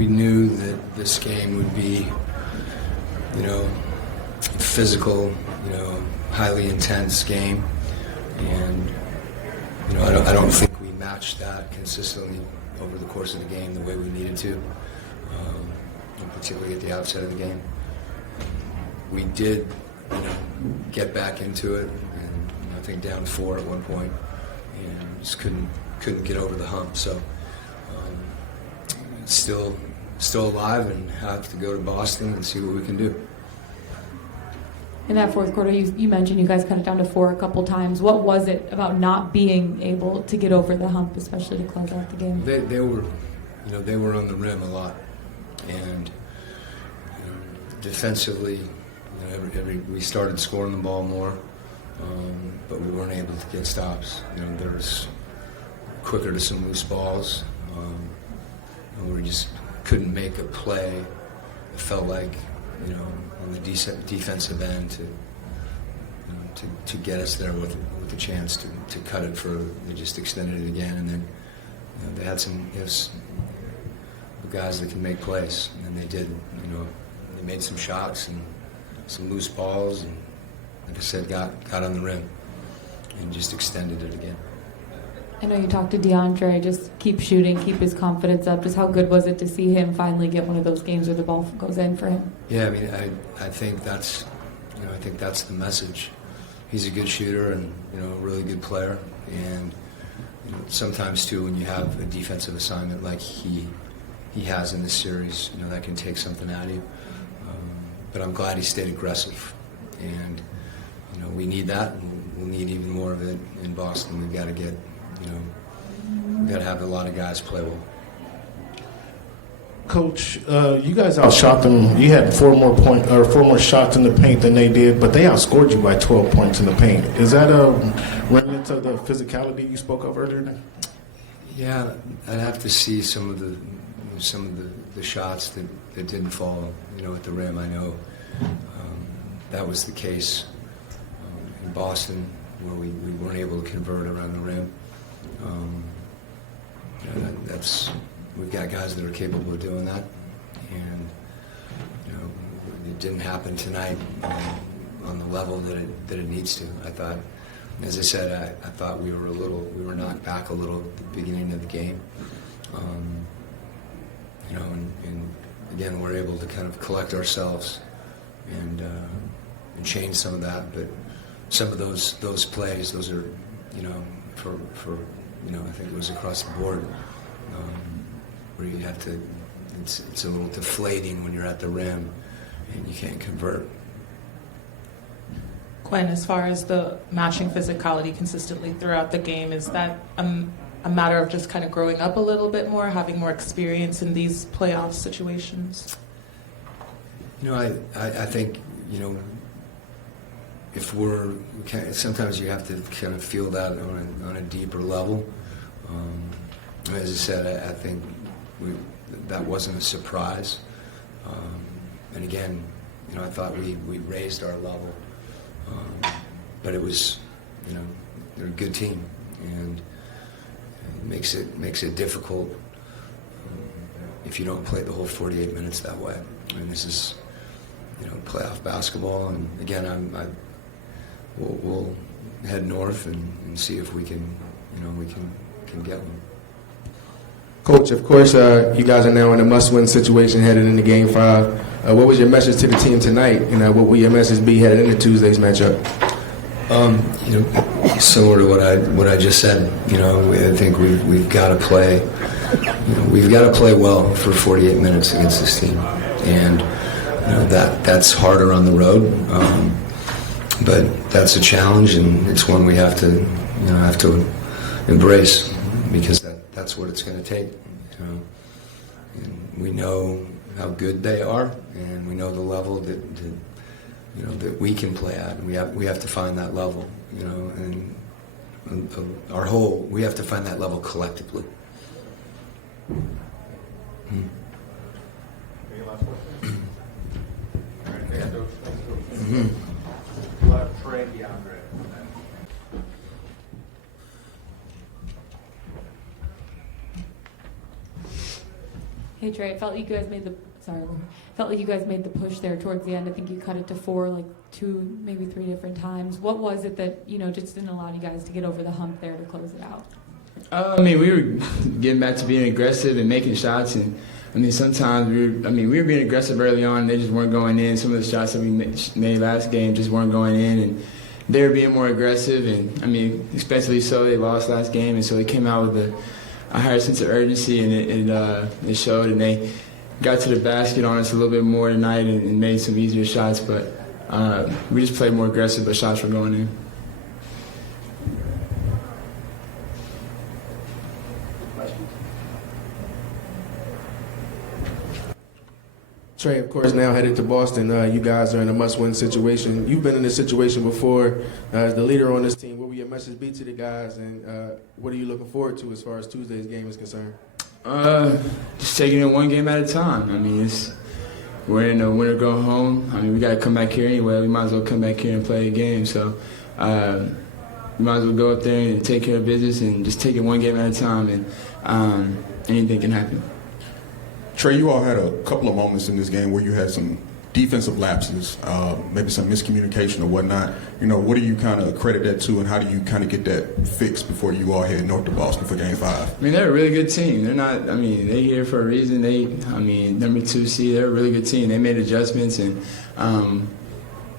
we knew that this game would be, physical, highly intense game, and I don't think we matched that consistently over the course of the game the way we needed to, and particularly at the outset of the game. We did, get back into it, and I think down 4 at one point, and just couldn't get over the hump. So still alive, and have to go to Boston and see what we can do. In that fourth quarter, you mentioned you guys cut it down to 4 a couple times. What was it about not being able to get over the hump, especially to close out the game? They were on the rim a lot, and defensively, we started scoring the ball more, but we weren't able to get stops. There was quicker to some loose balls, and we just couldn't make a play. It felt like, on the defensive end to get us there with a chance to cut it further. They just extended it again, and then they had some guys that can make plays, and they did. They made some shots and some loose balls, and like I said, got on the rim and just extended it again. I know you talked to DeAndre, just keep shooting, keep his confidence up. Just how good was it to see him finally get one of those games where the ball goes in for him? Yeah, I think that's, I think that's the message. He's a good shooter and, a really good player. And sometimes too, when you have a defensive assignment like he has in this series, that can take something out of you. But I'm glad he stayed aggressive, and we need that. And we'll need even more of it in Boston. We've got to get. We've got to have a lot of guys play well. Coach, you guys outshot them. You had 4 more shots in the paint than they did, but they outscored you by 12 points in the paint. Is that a remnant of the physicality you spoke of earlier? Yeah, I'd have to see some of the shots that didn't fall, at the rim. I know that was the case in Boston, where we weren't able to convert around the rim. We've got guys that are capable of doing that, and it didn't happen tonight on the level that it needs to. I thought, as I said, I thought we were knocked back a little at the beginning of the game, and again we're able to kind of collect ourselves and change some of that, but some of those plays, those are, for I think it was across the board, where you have to, it's a little deflating when you're at the rim and you can't convert. Quinn, as far as the matching physicality consistently throughout the game, is that a matter of just kind of growing up a little bit more, having more experience in these playoff situations? I think, if sometimes you have to kind of feel that on a deeper level. As I said, I think that wasn't a surprise. And again, I thought we raised our level. But it was, they're a good team, and it makes it difficult if you don't play the whole 48 minutes that way. I mean, this is, playoff basketball, and again, we'll head north and see if we can, we can get one. Coach, of course, you guys are now in a must-win situation headed into Game 5. What was your message to the team tonight, and what will your message be headed into Tuesday's matchup? Similar to what I just said. I think we've got to play. We've got to play well for 48 minutes against this team, and that's harder on the road. But that's a challenge, and it's one we have to embrace, because that's what it's going to take. And we know how good they are, and we know the level that we can play at. And we have to find that level, and we have to find that level collectively. Any last questions? All right, thanks, Coach. We'll have Trae and DeAndre. Hey, Hey Trae, it felt like you guys made the push there towards the end. I think you cut it to 4, like 2, maybe 3 different times. What was it that just didn't allow you guys to get over the hump there to close it out? I mean, we were getting back to being aggressive and making shots, and I mean, sometimes we were being aggressive early on, and they just weren't going in. Some of the shots that we made last game just weren't going in, and they were being more aggressive, and I mean, especially so they lost last game, and so they came out with a higher sense of urgency, and it showed, and they got to the basket on us a little bit more tonight and made some easier shots, but we just played more aggressive, but shots were going in. Trae, of course, now headed to Boston. You guys are in a must-win situation. You've been in this situation before as the leader on this team. What will your message be to the guys, and what are you looking forward to as far as Tuesday's game is concerned? Just taking it one game at a time. I mean, we're in a winner go home. I mean, we got to come back here anyway. We might as well come back here and play a game. So we might as well go up there and take care of business and just take it one game at a time, and anything can happen. Trae, you all had a couple of moments in this game where you had some defensive lapses, maybe some miscommunication or whatnot. What do you kind of credit that to, and how do you kind of get that fixed before you all head north to Boston for Game 5? I mean, they're a really good team. They're not. I mean, they're here for a reason. Number 2 seed. They're a really good team. They made adjustments, and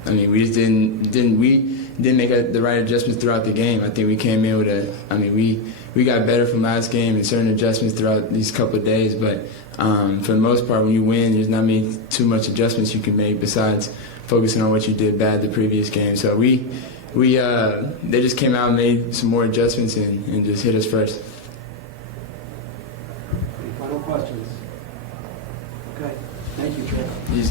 we just didn't make the right adjustments throughout the game. I think we came in with we got better from last game and certain adjustments throughout these couple of days, but for the most part, when you win, there's not too much adjustments you can make besides focusing on what you did bad the previous game. So they just came out and made some more adjustments and just hit us first. Any final questions? Okay. Thank you, Trae. Easy.